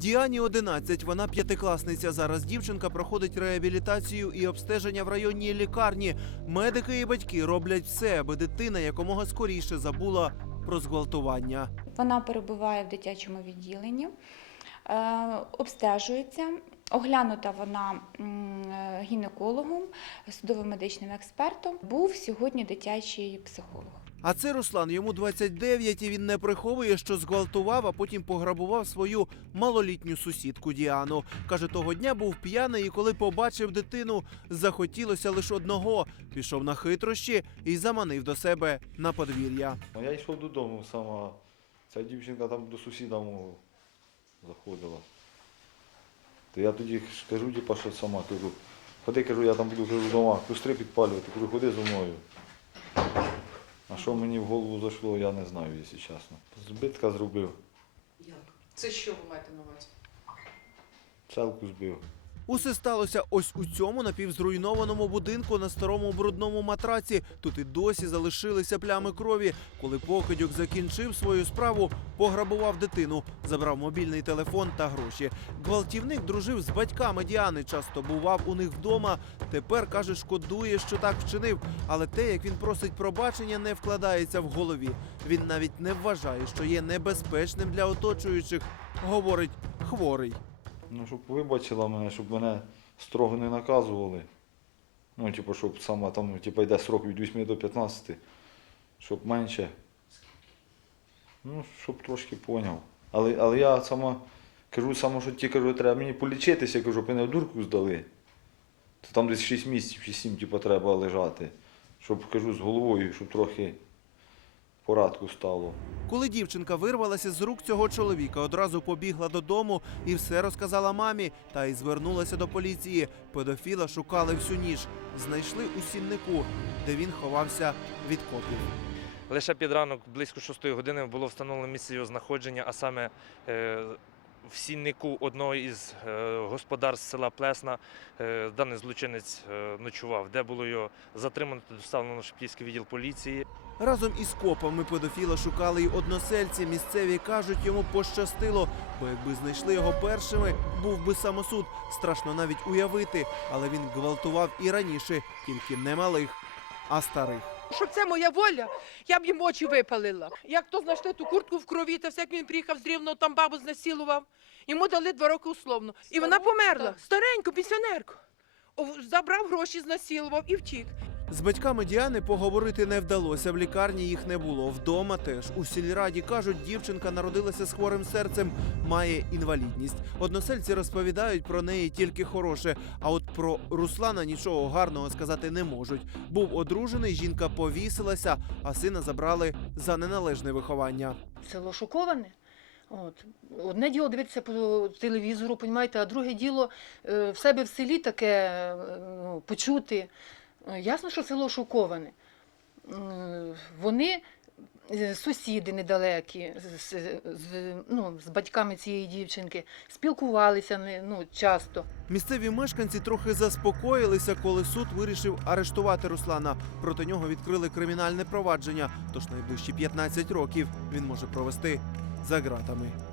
Діані 11, вона п'ятикласниця. Зараз дівчинка проходить реабілітацію і обстеження в районній лікарні. Медики і батьки роблять все, аби дитина якомога скоріше забула про зґвалтування. Вона перебуває в дитячому відділенні, е, обстежується. Оглянута вона гінекологом, судовим медичним експертом. Був сьогодні дитячий психолог. А це Руслан, йому 29, і він не приховує, що зґвалтував, а потім пограбував свою малолітню сусідку Діану. Каже, того дня був п'яний, і коли побачив дитину, захотілося лише одного. Пішов на хитрощі і заманив до себе на подвір'я. Я йшов додому сама. Ця дівчинка там до сусіда мого заходила. То я тоді кажу, типа, що сама кажу. Ходи, кажу, я там буду кажу, вдома костри підпалювати, кажу, ходи зі мною. Що мені в голову зайшло, я не знаю, якщо чесно. Збитка зробив, Як? Це що ви маєте на увазі? целку збив. Усе сталося ось у цьому напівзруйнованому будинку на старому брудному матраці. Тут і досі залишилися плями крові. Коли покидьок закінчив свою справу, пограбував дитину, забрав мобільний телефон та гроші. Гвалтівник дружив з батьками Діани, часто бував у них вдома. Тепер каже, шкодує, що так вчинив. Але те, як він просить пробачення, не вкладається в голові. Він навіть не вважає, що є небезпечним для оточуючих. Говорить хворий. Ну, щоб вибачила мене, щоб мене строго не наказували. Ну, типу, щоб саме там, типу, йде срок від 8 до 15, щоб менше. Ну, щоб трошки поняв. Але, але я сама кажу, саме, що ті кажу, треба мені полічитися, кажу, щоб мене в дурку здали. То там десь 6 місяців чи 7 типу, треба лежати. Щоб кажу з головою, щоб трохи порадку стало. Коли дівчинка вирвалася з рук цього чоловіка, одразу побігла додому і все розказала мамі, та й звернулася до поліції. Педофіла шукали всю ніч. Знайшли у сіннику, де він ховався від копів. Лише під ранок, близько шостої години, було встановлено місце його знаходження, а саме е, в сіннику одного із е, господарств села Плесна е, даний злочинець е, ночував, де було його затримано та доставлено на Шептівський відділ поліції. Разом із копами педофіла шукали й односельці. Місцеві кажуть, йому пощастило, бо якби знайшли його першими, був би самосуд. Страшно навіть уявити, але він гвалтував і раніше, тільки не малих, а старих. Щоб це моя воля, я б їм очі випалила. Як то знайшли ту куртку в крові, та все, як він приїхав з Рівного, там бабу знасилував. Йому дали два роки условно. І вона померла. Стареньку, пенсіонерку. Забрав гроші, знасилував і втік. З батьками Діани поговорити не вдалося. В лікарні їх не було. Вдома теж у сільраді кажуть, дівчинка народилася з хворим серцем, має інвалідність. Односельці розповідають про неї тільки хороше. А от про Руслана нічого гарного сказати не можуть. Був одружений, жінка повісилася, а сина забрали за неналежне виховання. село шоковане. От. Одне діло дивитися по телевізору, понімаєте, а друге діло е, в себе в селі таке е, ну, почути. Е, Ясно, що село шоковане. Вони, е, сусіди недалекі, з, з, ну, з батьками цієї дівчинки, спілкувалися ну, часто. Місцеві мешканці трохи заспокоїлися, коли суд вирішив арештувати Руслана. Проти нього відкрили кримінальне провадження. Тож найближчі 15 років він може провести за ґратами.